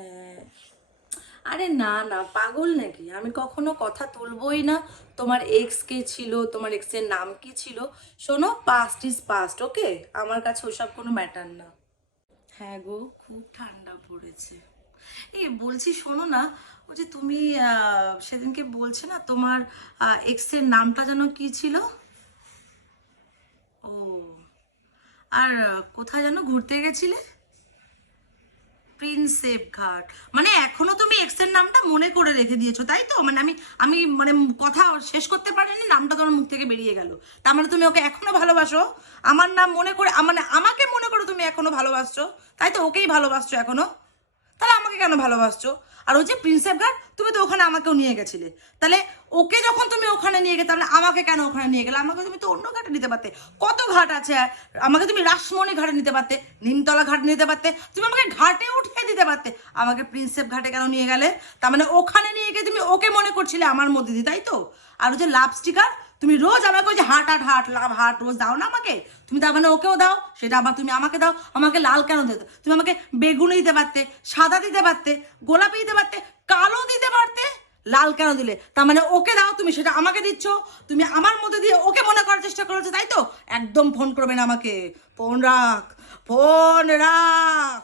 হ্যাঁ, আরে না না, পাগল নাকি? আমি কখনো কথা তুলবই না। তোমার এক্স কে ছিল, তোমার এক্স এর নাম কি ছিল? শোনো, পাস্ট ইজ পাস্ট, ওকে? আমার কাছে ওসব কোনো ম্যাটার না। হ্যাঁ গো, খুব ঠান্ডা পড়েছে। এই বলছি, শোনো না, ওই যে তুমি সেদিনকে বলছে না তোমার এক্স এর নামটা যেন কি ছিল? ও, আর কোথায় যেন ঘুরতে গেছিলে? প্রিন্সেপ ঘাট। মানে এখনো তুমি এক্স এর নামটা মনে করে রেখে দিয়েছো, তাই তো? মানে আমি আমি মানে কথা শেষ করতে পারিনি, নামটা তোমার মুখ থেকে বেরিয়ে গেল। তার মানে তুমি ওকে এখনো ভালোবাসো? আমার নাম মনে করে, মানে আমাকে মনে করে তুমি এখনো ভালোবাসছো, তাই তো? ওকেই ভালোবাসছো এখনো? তাহলে আমাকে কেন ভালোবাসছো? আর ওই যে প্রিন্সেপ ঘাট, তুমি তো ওখানে আমাকেও নিয়ে গেছিলে। তাহলে ওকে যখন তুমি ওখানে নিয়ে গেলে, তাহলে আমাকে কেন ওখানে নিয়ে গেলে? আমাকে তুমি তো অন্য ঘাটে নিতে পারতে। কত ঘাট আছে। আমাকে তুমি রাসমণি ঘাটে নিতে পারতে, নিমতলা ঘাটে নিতে পারতে, তুমি আমাকে ঘাটে উঠিয়ে দিতে পারতে। আমাকে প্রিন্সেপ ঘাটে কেন নিয়ে গেলে? তার মানে ওখানে নিয়ে গিয়ে তুমি ওকে মনে করছিলে আমার মধ্যে দিয়ে, তাই তো? আর ওই যে লাভ স্টিকার, তুমি রোজ আমাকে ওই যে হার্ট হার্ট হার্ট লাভ হার্ট রোজ দাও না আমাকে? তুমি তার মানে ওকেও দাও, সেটা আবার তুমি আমাকে দাও। আমাকে লাল কেন দিতে? তুমি আমাকে বেগুনি দিতে পারতে, সাদা দিতে পারতে, গোলাপি দিতে পারতে, কালো দিতে পারতে। লাল কেন দিলে? তার মানে ওকে দাও, তুমি সেটা আমাকে দিচ্ছ। তুমি আমার মধ্যে দিয়ে ওকে মনে করার চেষ্টা করেছো, তাই তো? একদম ফোন করবে না আমাকে। ফোন রাখ, ফোন রাখ।